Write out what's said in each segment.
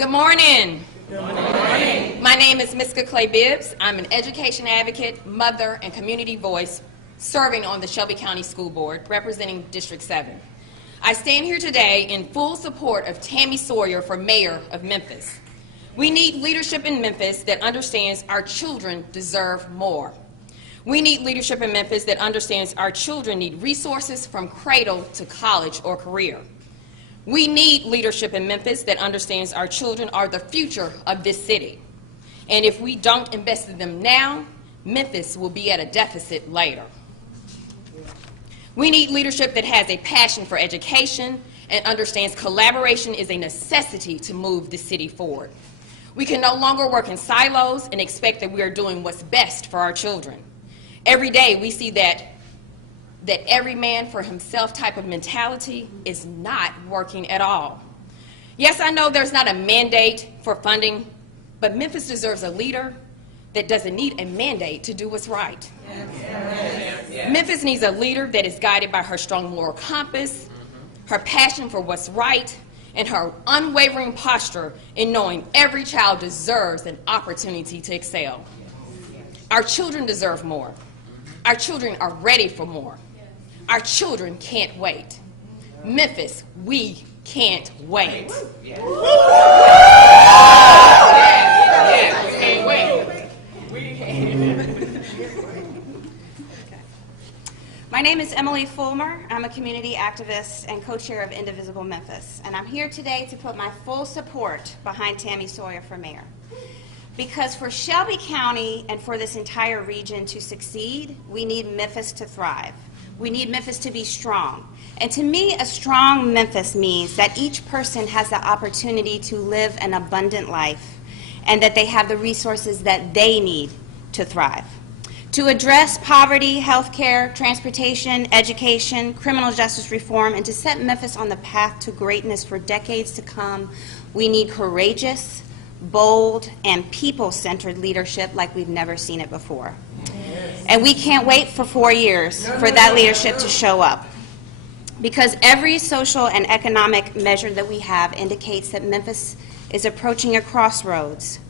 Good morning. Good morning. My name is Miska Clay Bibbs. I'm an education advocate, mother, and community voice serving on the Shelby County School Board representing District 7. I stand here today in full support of Tami Sawyer for mayor of Memphis. We need leadership in Memphis that understands our children deserve more. We need leadership in Memphis that understands our children need resources from cradle to college or career. We need leadership in Memphis that understands our children are the future of this city. And if we don't invest in them now, Memphis will be at a deficit later. We need leadership that has a passion for education and understands collaboration is a necessity to move the city forward. We can no longer work in silos and expect that we are doing what's best for our children. Every day we see that every man for himself type of mentality is not working at all. Yes, I know there's not a mandate for funding, but Memphis deserves a leader that doesn't need a mandate to do what's right. Yes. Memphis needs a leader that is guided by her strong moral compass, her passion for what's right, and her unwavering posture in knowing every child deserves an opportunity to excel. Our children deserve more. Our children are ready for more. Our children can't wait. Memphis, we can't wait. We can't wait. My name is Emily Fulmer. I'm a community activist and co-chair of Indivisible Memphis, and I'm here today to put my full support behind Tami Sawyer for mayor. Because for Shelby County and for this entire region to succeed, we need Memphis to thrive. We need Memphis to be strong. And to me, a strong Memphis means that each person has the opportunity to live an abundant life and that they have the resources that they need to thrive. To address poverty, healthcare, transportation, education, criminal justice reform, and to set Memphis on the path to greatness for decades to come, we need courageous, bold, and people-centered leadership like we've never seen it before. And we can't wait for 4 years for that leadership to show up. Because every social and economic measure that we have indicates that Memphis is approaching a crossroads.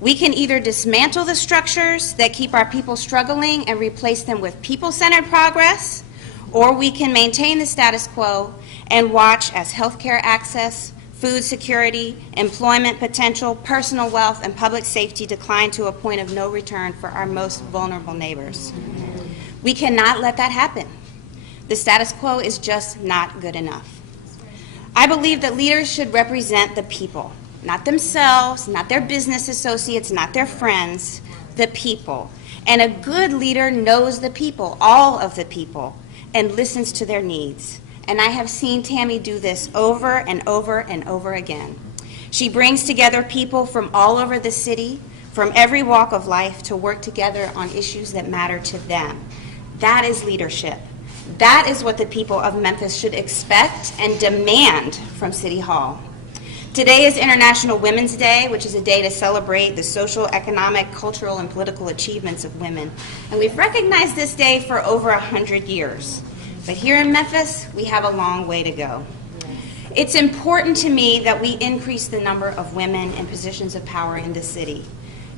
We can either dismantle the structures that keep our people struggling and replace them with people-centered progress, or we can maintain the status quo and watch as healthcare access, food security, employment potential, personal wealth, and public safety decline to a point of no return for our most vulnerable neighbors. We cannot let that happen. The status quo is just not good enough. I believe that leaders should represent the people, not themselves, not their business associates, not their friends, the people. And a good leader knows the people, all of the people, and listens to their needs. And I have seen Tami do this over and over and over again. She brings together people from all over the city, from every walk of life, to work together on issues that matter to them. That is leadership. That is what the people of Memphis should expect and demand from City Hall. Today is International Women's Day, which is a day to celebrate the social, economic, cultural, and political achievements of women. And we've recognized this day for over 100 years. But here in Memphis, we have a long way to go. It's important to me that we increase the number of women in positions of power in the city.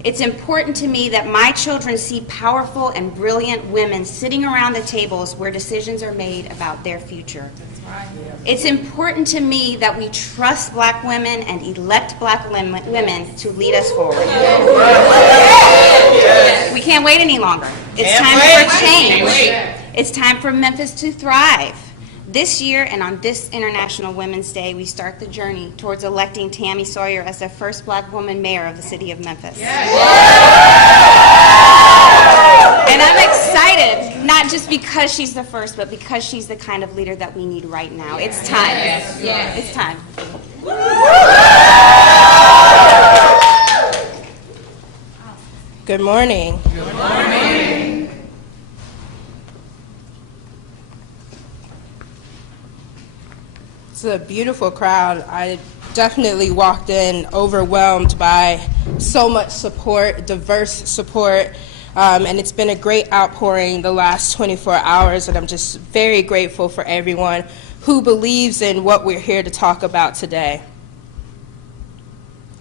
It's important to me that my children see powerful and brilliant women sitting around the tables where decisions are made about their future. That's right. It's important to me that we trust black women and elect black women to lead us forward. We can't wait any longer. It's time for change. It's time for Memphis to thrive. This year and on this International Women's Day, we start the journey towards electing Tami Sawyer as the first black woman mayor of the city of Memphis. Yes. And I'm excited, not just because she's the first, but because she's the kind of leader that we need right now. It's time. Yes. It's time. Good morning. Good morning. It's a beautiful crowd. I definitely walked in overwhelmed by so much support, diverse support, and it's been a great outpouring the last 24 hours, and I'm just very grateful for everyone who believes in what we're here to talk about today.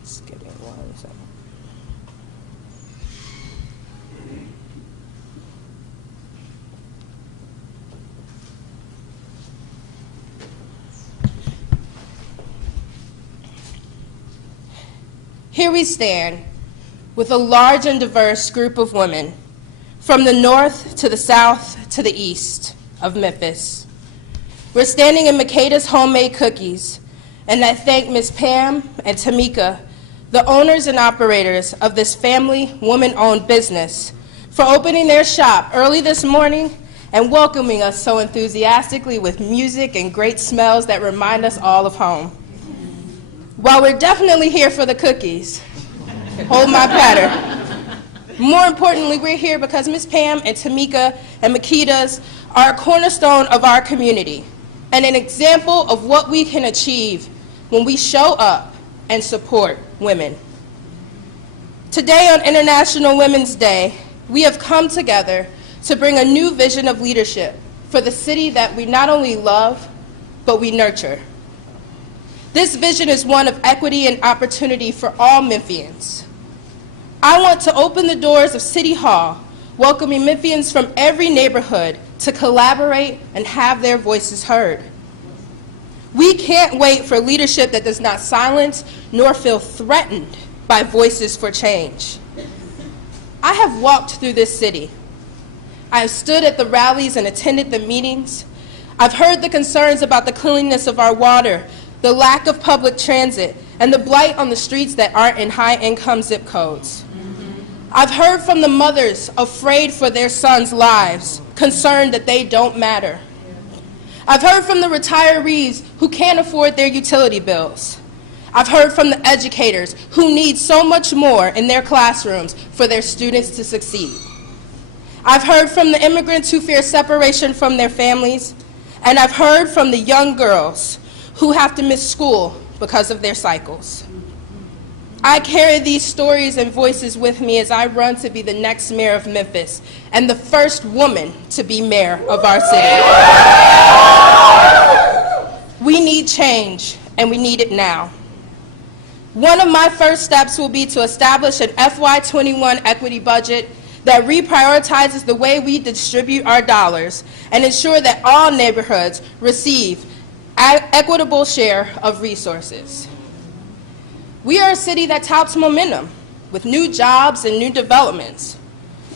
Just give me 1 second. Here we stand with a large and diverse group of women from the north to the south to the east of Memphis. We're standing in Makeda's Homemade Cookies, and I thank Ms. Pam and Tamika, the owners and operators of this family woman-owned business, for opening their shop early this morning and welcoming us so enthusiastically with music and great smells that remind us all of home. While we're definitely here for the cookies, hold my platter. More importantly, we're here because Ms. Pam and Tamika and Makeda's are a cornerstone of our community and an example of what we can achieve when we show up and support women. Today on International Women's Day, we have come together to bring a new vision of leadership for the city that we not only love, but we nurture. This vision is one of equity and opportunity for all Memphians. I want to open the doors of City Hall, welcoming Memphians from every neighborhood to collaborate and have their voices heard. We can't wait for leadership that does not silence nor feel threatened by voices for change. I have walked through this city. I have stood at the rallies and attended the meetings. I've heard the concerns about the cleanliness of our water, the lack of public transit, and the blight on the streets that aren't in high-income zip codes. I've heard from the mothers afraid for their sons' lives, concerned that they don't matter. I've heard from the retirees who can't afford their utility bills. I've heard from the educators who need so much more in their classrooms for their students to succeed. I've heard from the immigrants who fear separation from their families, and I've heard from the young girls who have to miss school because of their cycles. I carry these stories and voices with me as I run to be the next mayor of Memphis and the first woman to be mayor of our city. We need change, and we need it now. One of my first steps will be to establish an FY21 equity budget that reprioritizes the way we distribute our dollars and ensure that all neighborhoods receive an equitable share of resources. We are a city that touts momentum with new jobs and new developments.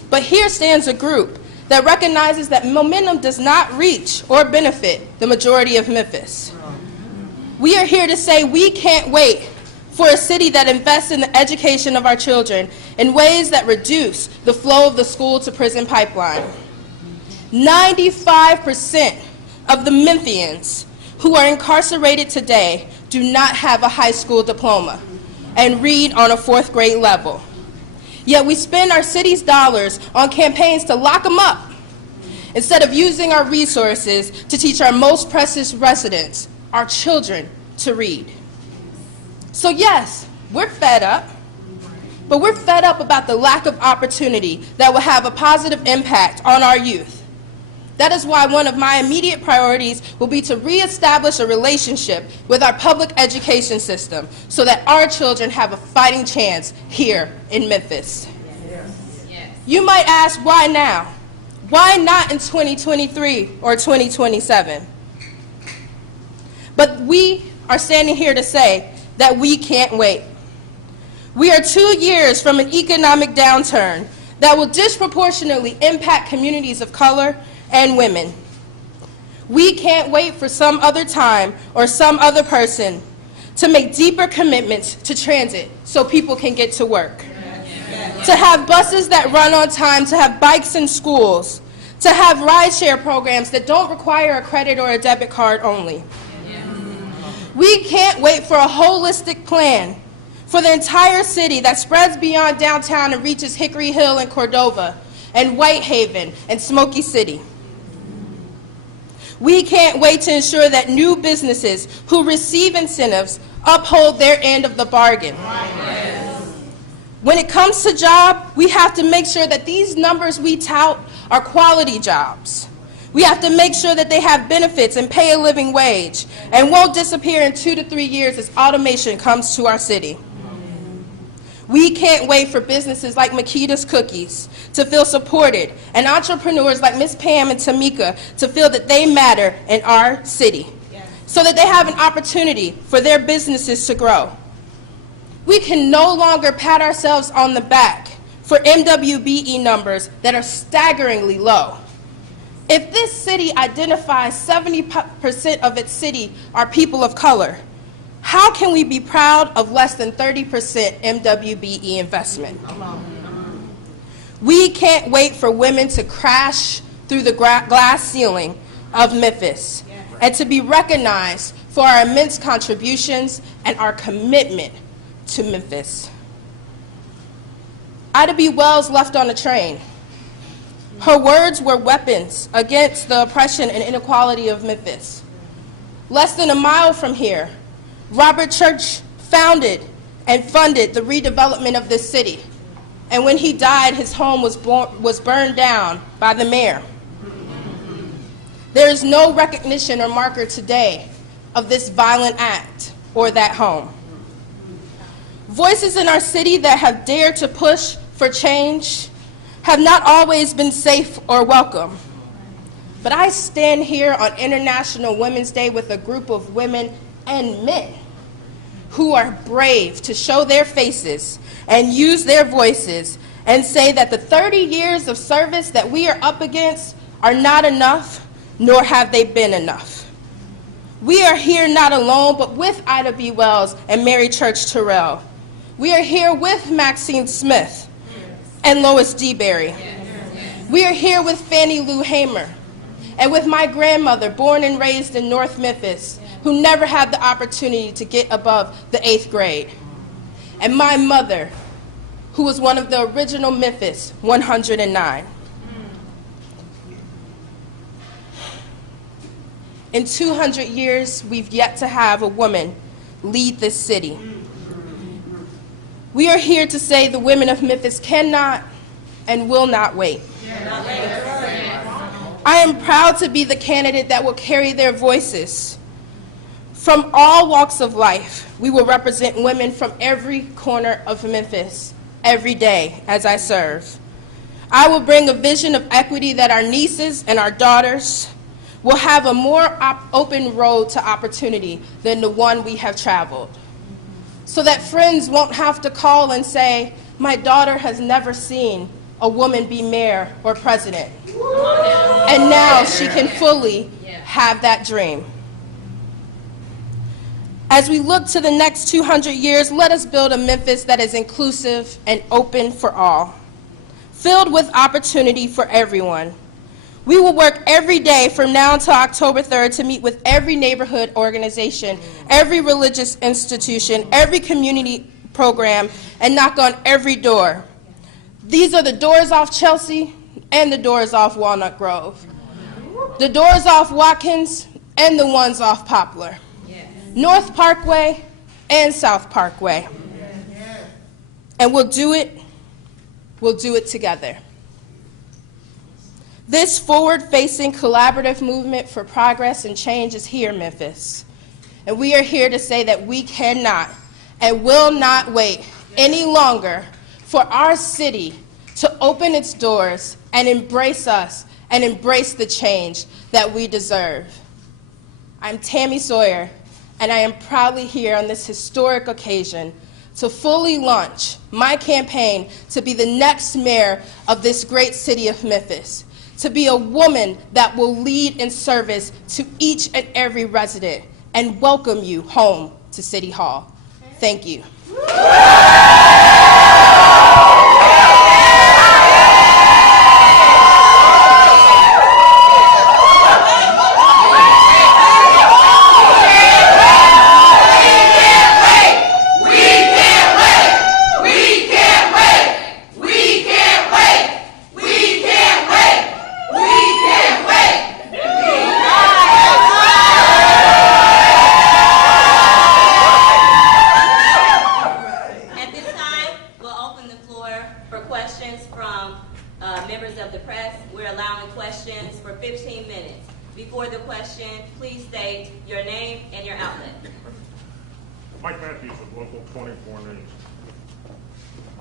But here stands a group that recognizes that momentum does not reach or benefit the majority of Memphis. We are here to say we can't wait for a city that invests in the education of our children in ways that reduce the flow of the school-to-prison pipeline. 95% of the Memphians who are incarcerated today do not have a high school diploma and read on a 4th grade level. Yet we spend our city's dollars on campaigns to lock them up instead of using our resources to teach our most precious residents, our children, to read. So yes, we're fed up, but we're fed up about the lack of opportunity that will have a positive impact on our youth. That is why one of my immediate priorities will be to reestablish a relationship with our public education system so that our children have a fighting chance here in Memphis. Yes. You might ask, why now? Why not in 2023 or 2027? But we are standing here to say that we can't wait. We are 2 years from an economic downturn that will disproportionately impact communities of color and women. We can't wait for some other time or some other person to make deeper commitments to transit so people can get to work. To have buses that run on time, to have bikes in schools, to have rideshare programs that don't require a credit or a debit card only. We can't wait for a holistic plan for the entire city that spreads beyond downtown and reaches Hickory Hill and Cordova and Whitehaven and Smoky City. We can't wait to ensure that new businesses who receive incentives uphold their end of the bargain. When it comes to job, we have to make sure that these numbers we tout are quality jobs. We have to make sure that they have benefits and pay a living wage and won't disappear in 2 to 3 years as automation comes to our city. We can't wait for businesses like Makita's Cookies to feel supported, and entrepreneurs like Ms. Pam and Tamika to feel that they matter in our city, so that they have an opportunity for their businesses to grow. We can no longer pat ourselves on the back for MWBE numbers that are staggeringly low. If this city identifies 70% of its city are people of color, how can we be proud of less than 30% MWBE investment? We can't wait for women to crash through the glass ceiling of Memphis and to be recognized for our immense contributions and our commitment to Memphis. Ida B. Wells left on a train. Her words were weapons against the oppression and inequality of Memphis. Less than a mile from here, Robert Church founded and funded the redevelopment of this city. And when he died, his home was burned down by the mayor. There is no recognition or marker today of this violent act or that home. Voices in our city that have dared to push for change have not always been safe or welcome. But I stand here on International Women's Day with a group of women and men who are brave to show their faces and use their voices and say that the 30 years of service that we are up against are not enough, nor have they been enough. We are here not alone, but with Ida B. Wells and Mary Church Terrell. We are here with Maxine Smith and Lois DeBerry. We are here with Fannie Lou Hamer and with my grandmother, born and raised in North Memphis, who never had the opportunity to get above the 8th grade. And my mother, who was one of the original Memphis 109. In 200 years, we've yet to have a woman lead this city. We are here to say the women of Memphis cannot and will not wait. I am proud to be the candidate that will carry their voices. From all walks of life, we will represent women from every corner of Memphis every day as I serve. I will bring a vision of equity that our nieces and our daughters will have a more open road to opportunity than the one we have traveled. So that friends won't have to call and say, my daughter has never seen a woman be mayor or president. And now she can fully have that dream. As we look to the next 200 years, let us build a Memphis that is inclusive and open for all, filled with opportunity for everyone. We will work every day from now until October 3rd to meet with every neighborhood organization, every religious institution, every community program, and knock on every door. These are the doors off Chelsea and the doors off Walnut Grove, the doors off Watkins and the ones off Poplar, North Parkway and South Parkway. And we'll do it together. This forward-facing collaborative movement for progress and change is here, Memphis. And we are here to say that we cannot and will not wait any longer for our city to open its doors and embrace us and embrace the change that we deserve. I'm Tami Sawyer, and I am proudly here on this historic occasion to fully launch my campaign to be the next mayor of this great city of Memphis, to be a woman that will lead in service to each and every resident and welcome you home to City Hall. Thank you.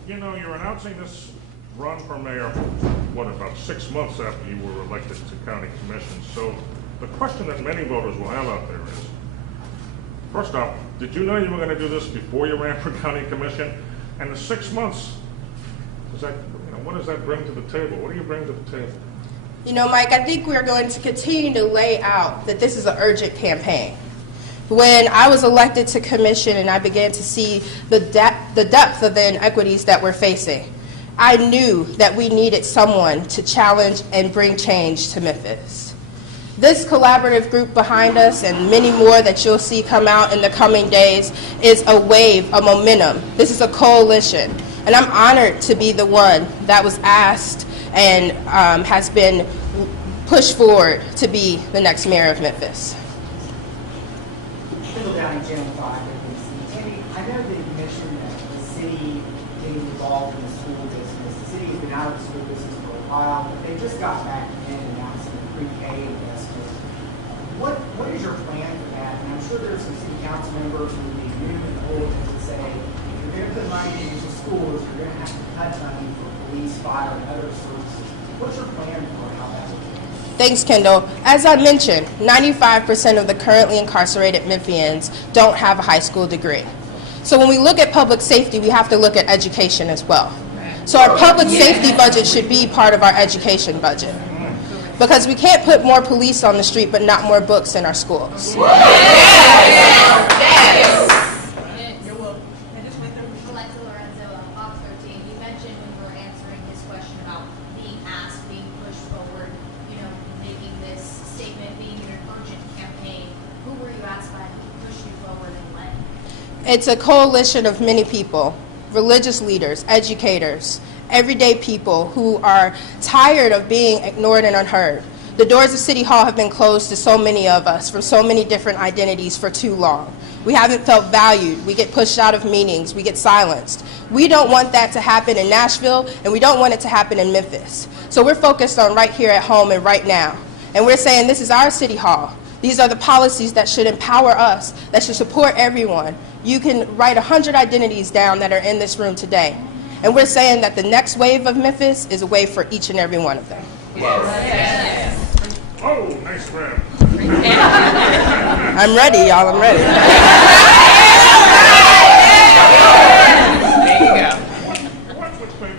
You know, you're announcing this run for mayor, what, about 6 months after you were elected to county commission. So the question that many voters will have out there is, first off, did you know you were going to do this before you ran for county commission? And the 6 months, is that, what does that bring to the table? What do you bring to the table? You know, Mike, I think we're going to continue to lay out that this is an urgent campaign. When I was elected to commission and I began to see the depth of the inequities that we're facing, I knew that we needed someone to challenge and bring change to Memphis. This collaborative group behind us and many more that you'll see come out in the coming days is a wave, a momentum. This is a coalition. And I'm honored to be the one that was asked and has been pushed forward to be the next mayor of Memphis. Down in Channel 5, Tami, I know that you mentioned that the city getting involved in the school business. The city has been out of the school business for a while, but they just got back in and announced some pre-K investment. What is your plan for that? And I'm sure there's some city council members who will be new and old that would say, if you're going to put money into schools, you're going to have to cut money for police, fire, and other services. What's your plan for how that will work? Thanks, Kendall. As I mentioned, 95% of the currently incarcerated Memphians don't have a high school degree. So when we look at public safety, we have to look at education as well. So our public safety budget should be part of our education budget. Because we can't put more police on the street but not more books in our schools. It's a coalition of many people, religious leaders, educators, everyday people who are tired of being ignored and unheard. The doors of City Hall have been closed to so many of us from so many different identities for too long. We haven't felt valued. We get pushed out of meetings. We get silenced. We don't want that to happen in Nashville, and we don't want it to happen in Memphis. So we're focused on right here at home and right now. And we're saying this is our City Hall. These are the policies that should empower us, that should support everyone. You can write 100 identities down that are in this room today. And we're saying that the next wave of Memphis is a wave for each and every one of them. Yes. Oh, nice grab. I'm ready, y'all. I'm ready. There you go. What would make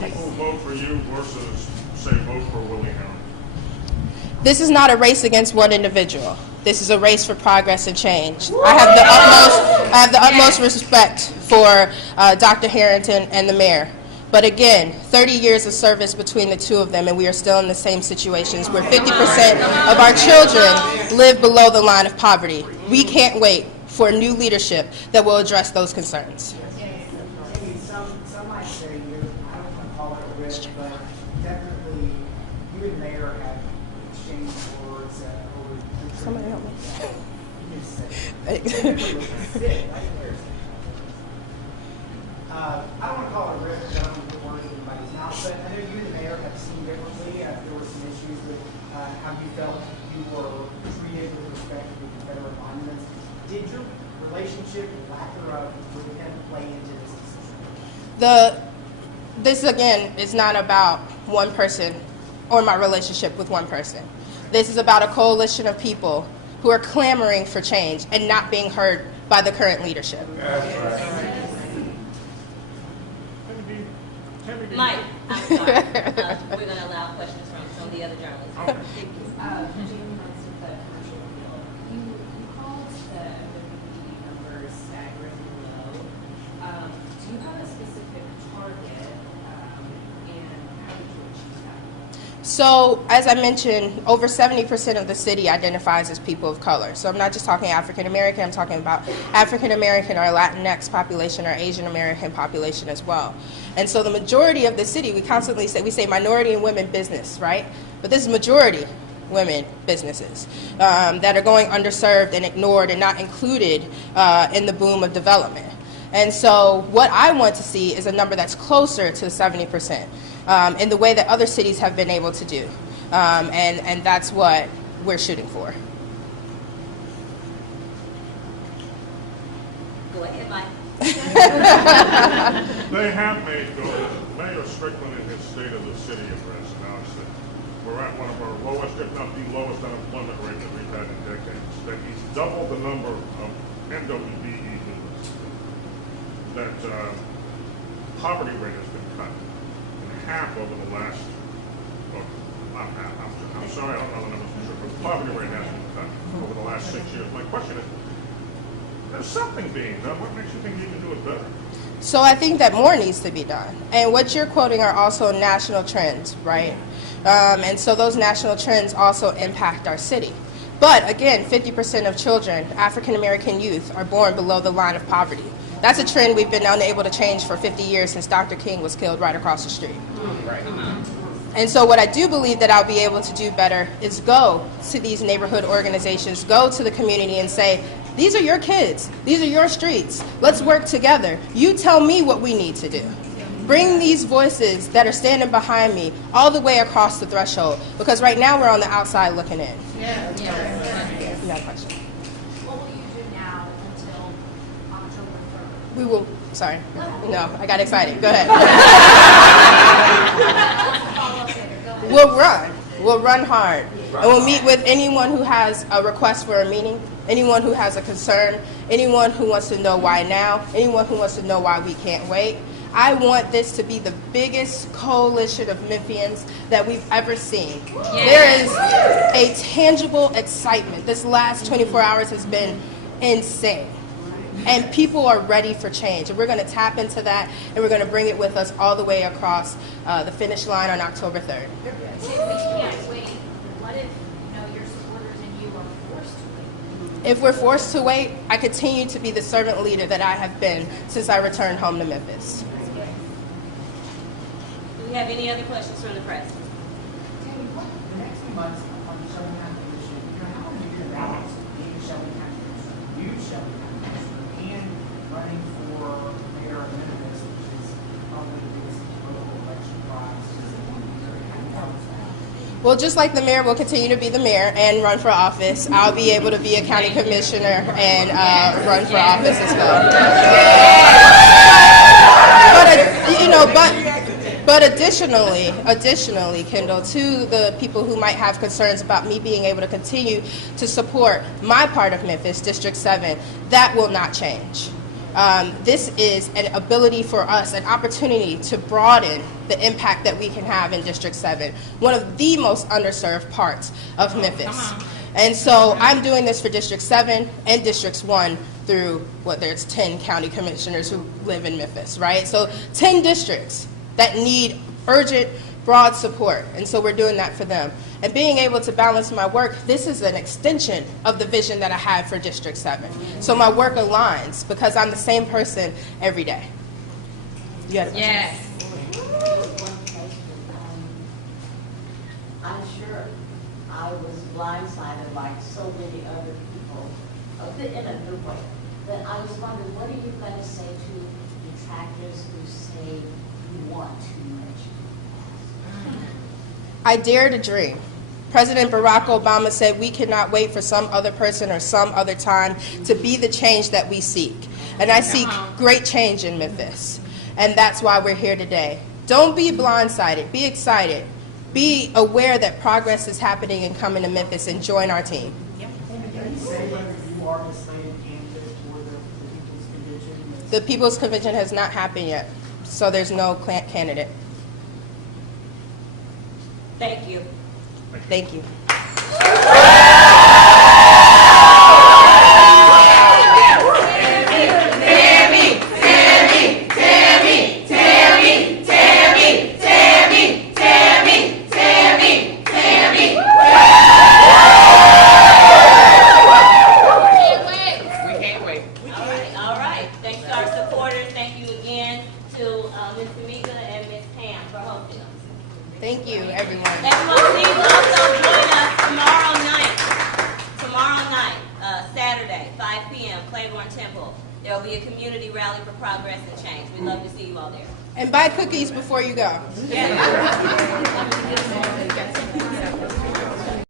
people vote for you versus, say, vote for Willie Herron? This is not a race against one individual. This is a race for progress and change. I have the utmost respect for Dr. Harrington and the mayor. But again, 30 years of service between the two of them, and we are still in the same situations where 50% of our children live below the line of poverty. We can't wait for new leadership that will address those concerns. Some might say I don't want to call it a risk, but definitely you and the mayor have exchanged words over. Somebody help me. I don't want to call it a risk, I don't want to put words in anybody's mouth, but I know you and the mayor have seen differently. There were some issues with how you felt you were treated with respect to the Confederate monuments. Did your relationship, lack thereof, with him play into this decision? This, again, is not about one person or my relationship with one person. This is about a coalition of people who are clamoring for change and not being heard by the current leadership. Mike, I'm sorry. We're going to allow questions from some of the other journalists. Okay. Jamie Wentz with the Commercial Appeal. You called the WPD numbers staggeringly low. Do you have a specific target, and how did you achieve that? So, as I mentioned, over 70% of the city identifies as people of color. So I'm not just talking African American, I'm talking about African American or Latinx population or Asian American population as well. And so the majority of the city, we constantly say, we say minority and women business, right? But this is majority women businesses that are going underserved and ignored and not included in the boom of development. And so what I want to see is a number that's closer to 70%. In the way that other cities have been able to do. And that's what we're shooting for. Go ahead, Mike. They have made goals. Mayor Strickland in his State of the City address announced that we're at one of our lowest, if not the lowest unemployment rate that we've had in decades. That he's doubled the number of NWBE units. That poverty rate has been cut in half over the last, well, not half, I'm sorry, I don't know the numbers for sure, but the poverty rate has been cut over the last 6 years. My question is, there's something being done. What makes you think you can do it better? So I think that more needs to be done. And what you're quoting are also national trends, right? And so those national trends also impact our city. But again, 50% of children, African American youth, are born below the line of poverty. That's a trend we've been unable to change for 50 years since Dr. King was killed right across the street. And so what I do believe that I'll be able to do better is go to these neighborhood organizations, go to the community and say, these are your kids, these are your streets, let's work together. You tell me what we need to do. Bring these voices that are standing behind me all the way across the threshold, because right now we're on the outside looking in. Yes. You have a question? What will you do now until October 3rd? We will, sorry, no, I got excited, go ahead. We'll run hard, and we'll meet with anyone who has a request for a meeting, anyone who has a concern, anyone who wants to know why now, anyone who wants to know why we can't wait. I want this to be the biggest coalition of Memphians that we've ever seen. There is a tangible excitement. This last 24 hours has been insane. And people are ready for change. And we're going to tap into that, and we're going to bring it with us all the way across the finish line on October 3rd. If we can't wait, what if, your supporters and you are forced to wait? If we're forced to wait, I continue to be the servant leader that I have been since I returned home to Memphis. Do we have any other questions from the press? Tami, the next few months on the Shelby County Commission, how are you going to balance being a Shelby County Commissioner, new Shelby County Commissioner, and running for mayor of Memphis, which is probably the biggest political election prize to the year? How do you balance that? Well, just like the mayor will continue to be the mayor and run for office, I'll be able to be a county commissioner and run for office as well. But additionally, Kendall, to the people who might have concerns about me being able to continue to support my part of Memphis, District 7, that will not change. This is an ability for us, an opportunity to broaden the impact that we can have in District 7, one of the most underserved parts of Memphis. And so I'm doing this for District 7 and Districts 1 through, there's 10 county commissioners who live in Memphis, right? So 10 districts that need urgent, broad support, and so we're doing that for them. And being able to balance my work, this is an extension of the vision that I had for District 7. So my work aligns because I'm the same person every day. You had a question? Yes. I'm sure I was blindsided like so many other people, in a good way. But I was wondering, what are you going to say to detractors who say you want too much? I dare to dream. President Barack Obama said we cannot wait for some other person or some other time to be the change that we seek. And I seek great change in Memphis. And that's why we're here today. Don't be blindsided. Be excited. Be aware that progress is happening and coming to Memphis, and join our team. Can you say whether you are a slated candidate for the People's Convention? The People's Convention has not happened yet, so there's no candidate. Thank you. Thank you. All right. Thanks to our supporters. Thank you again to Ms. Tamika and Ms. Pam for hosting us. Thank you, everyone. Everyone, please also join us tomorrow night, Saturday, 5 p.m., Claiborne Temple. There will be a community rally for progress and change. We'd love to see you all there. And buy cookies before you go. Yeah.